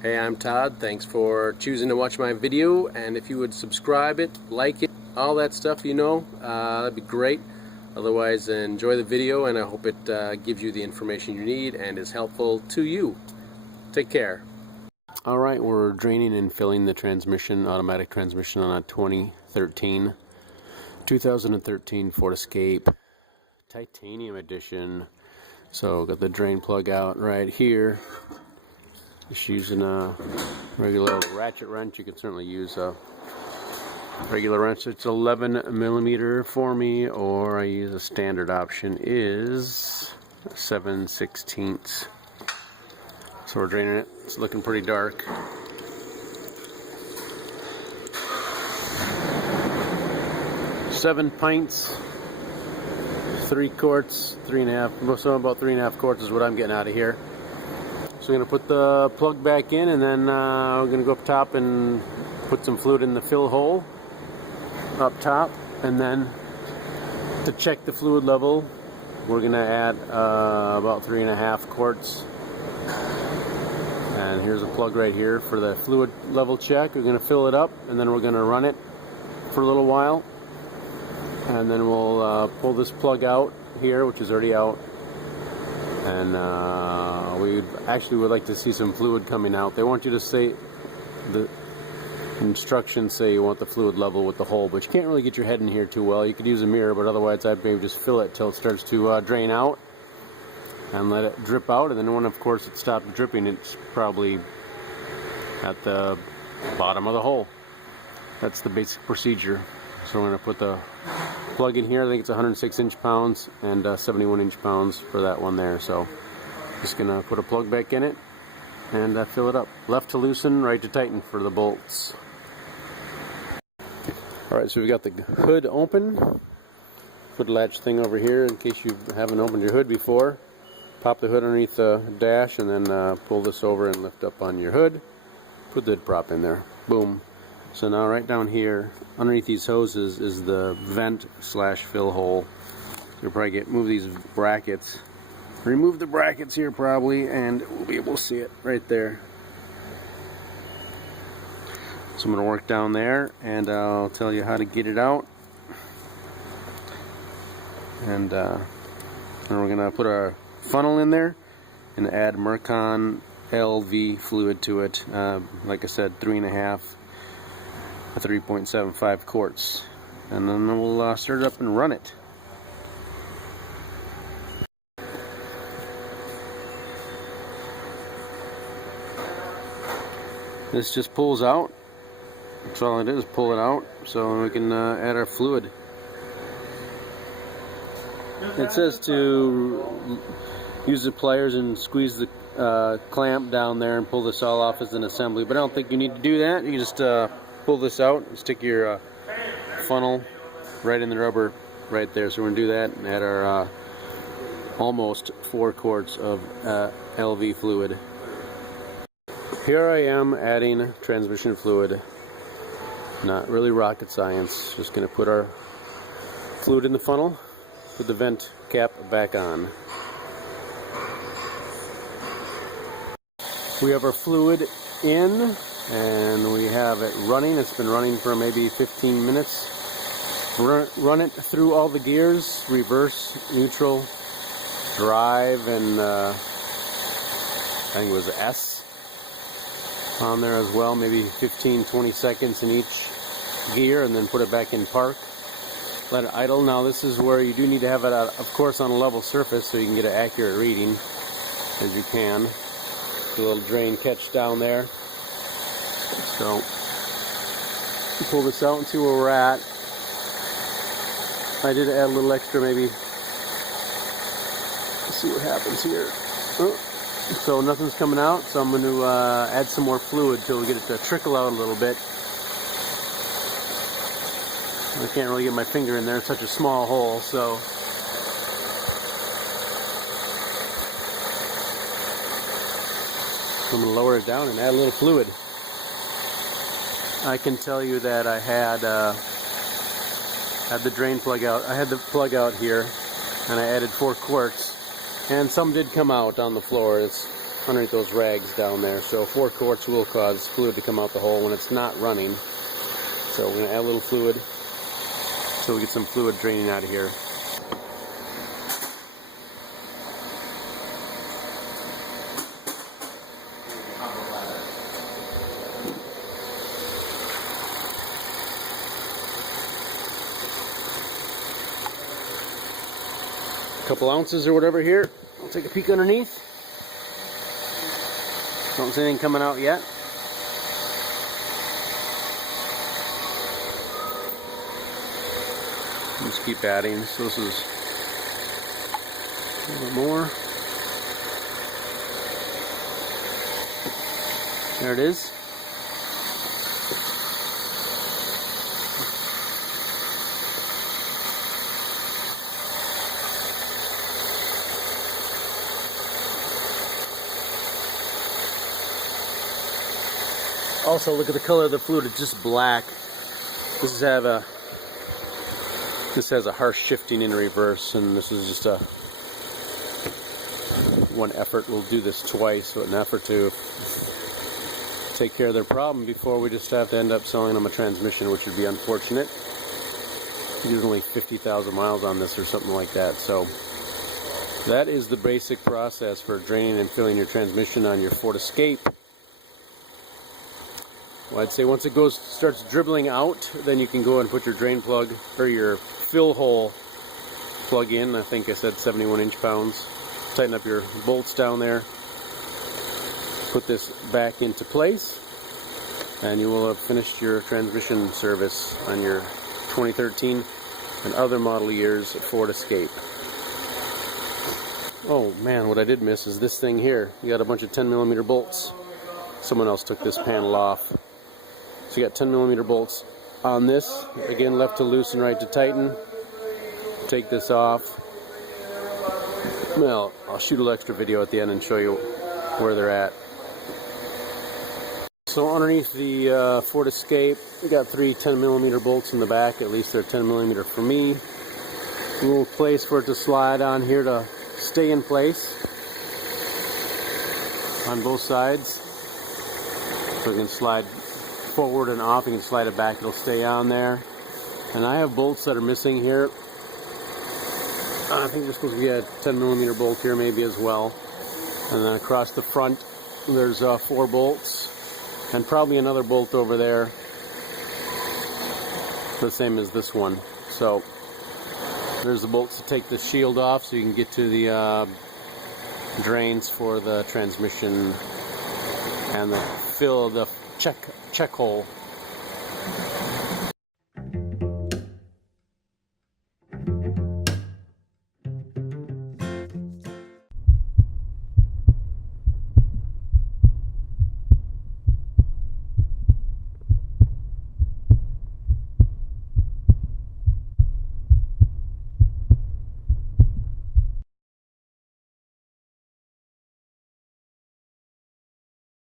Hey, I'm Todd. Thanks for choosing to watch my video, and if you would subscribe it, like it, all that stuff, that'd be great. Otherwise, enjoy the video, and I hope it gives you the information you need and is helpful to you. Take care. Alright, we're draining and filling the transmission, automatic transmission on a 2013 Ford Escape Titanium Edition. So got the drain plug out right here. Just using a regular ratchet wrench. You can certainly use a regular wrench. It's 11 millimeter for me, or I use a standard option is 7/16. So we're draining it. It's looking pretty dark. Seven pints, 3 quarts, 3.5. So about 3.5 quarts is what I'm getting out of here. So we're going to put the plug back in, and then we're going to go up top and put some fluid in the fill hole up top, and then to check the fluid level we're going to add about 3.5 quarts. And here's a plug right here for the fluid level check. We're going to fill it up, and then we're going to run it for a little while, and then we'll pull this plug out here, which is already out. And we actually would like to see some fluid coming out. They want you to say, the instructions say you want the fluid level with the hole, but you can't really get your head in here too well. You could use a mirror, but otherwise I'd maybe just fill it till it starts to drain out and let it drip out. And then when, of course, it stopped dripping, it's probably at the bottom of the hole. That's the basic procedure. So we're going to put the plug in here. I think it's 106 inch-pounds and 71 inch-pounds for that one there. So just going to put a plug back in it and fill it up. Left to loosen, right to tighten for the bolts. Alright, so we've got the hood open. Put a latch thing over here in case you haven't opened your hood before. Pop the hood underneath the dash, and then pull this over and lift up on your hood. Put the hood prop in there. Boom. So now right down here, underneath these hoses, is the vent slash fill hole. You'll probably move these brackets. Remove the brackets here probably, and we'll be able to see it right there. So I'm going to work down there, and I'll tell you how to get it out. And then we're going to put our funnel in there and add Mercon LV fluid to it. Like I said, 3.5 to 3.75 quarts, and then we'll start it up and run it. This just pulls out. That's all it is, pull it out, so we can add our fluid. It says to use the pliers and squeeze the clamp down there and pull this all off as an assembly, but I don't think you need to do that. You just pull this out and stick your funnel right in the rubber right there. So we're going to do that and add our almost 4 quarts of LV fluid. Here I am adding transmission fluid. Not really rocket science. Just going to put our fluid in the funnel, put the vent cap back on. We have our fluid in, and we have it running. It's been running for maybe 15 minutes. Run it through all the gears: reverse, neutral, drive, and I think it was S on there as well. Maybe 15-20 seconds in each gear, and then put it back in park. Let it idle. Now this is where you do need to have it, of course, on a level surface so you can get an accurate reading as you can. A little drain catch down there. So pull this out and see where we're at. I did add a little extra, maybe. Let's see what happens here. Oh, so nothing's coming out, so I'm going to add some more fluid till we get it to trickle out a little bit. I can't really get my finger in there, it's such a small hole, so I'm going to lower it down and add a little fluid. I can tell you that I had the drain plug out. I had the plug out here, and I added 4 quarts, and some did come out on the floor. It's underneath those rags down there. So 4 quarts will cause fluid to come out the hole when it's not running. So we're going to add a little fluid so we get some fluid draining out of here. Couple ounces or whatever here. I'll take a peek underneath. Don't see anything coming out yet. Just keep adding. So this is a little more. There it is. Also, look at the color of the fluid, it's just black. This has a harsh shifting in reverse, and this is just a one effort. We'll do this twice, so an effort to take care of their problem before we just have to end up selling them a transmission, which would be unfortunate. There's only 50,000 miles on this or something like that, so that is the basic process for draining and filling your transmission on your Ford Escape. Well, I'd say once it starts dribbling out, then you can go and put your drain plug or your fill hole plug in. I think I said 71 inch-pounds. Tighten up your bolts down there. Put this back into place, and you will have finished your transmission service on your 2013 and other model years Ford Escape. Oh man, what I did miss is this thing here. You got a bunch of 10mm bolts. Someone else took this panel off. So you got 10mm bolts on this. Again, left to loosen, right to tighten. Take this off. Well, I'll shoot a little extra video at the end and show you where they're at. So underneath the Ford Escape, we got 3 10mm bolts in the back. At least they're 10mm for me. A little place for it to slide on here to stay in place on both sides. So you can slide forward and off, you can slide it back, it'll stay on there. And I have bolts that are missing here. I think there's supposed to be a 10mm bolt here maybe as well. And then across the front there's 4 bolts and probably another bolt over there, the same as this one. So there's the bolts to take the shield off so you can get to the drains for the transmission and the fill the check hole.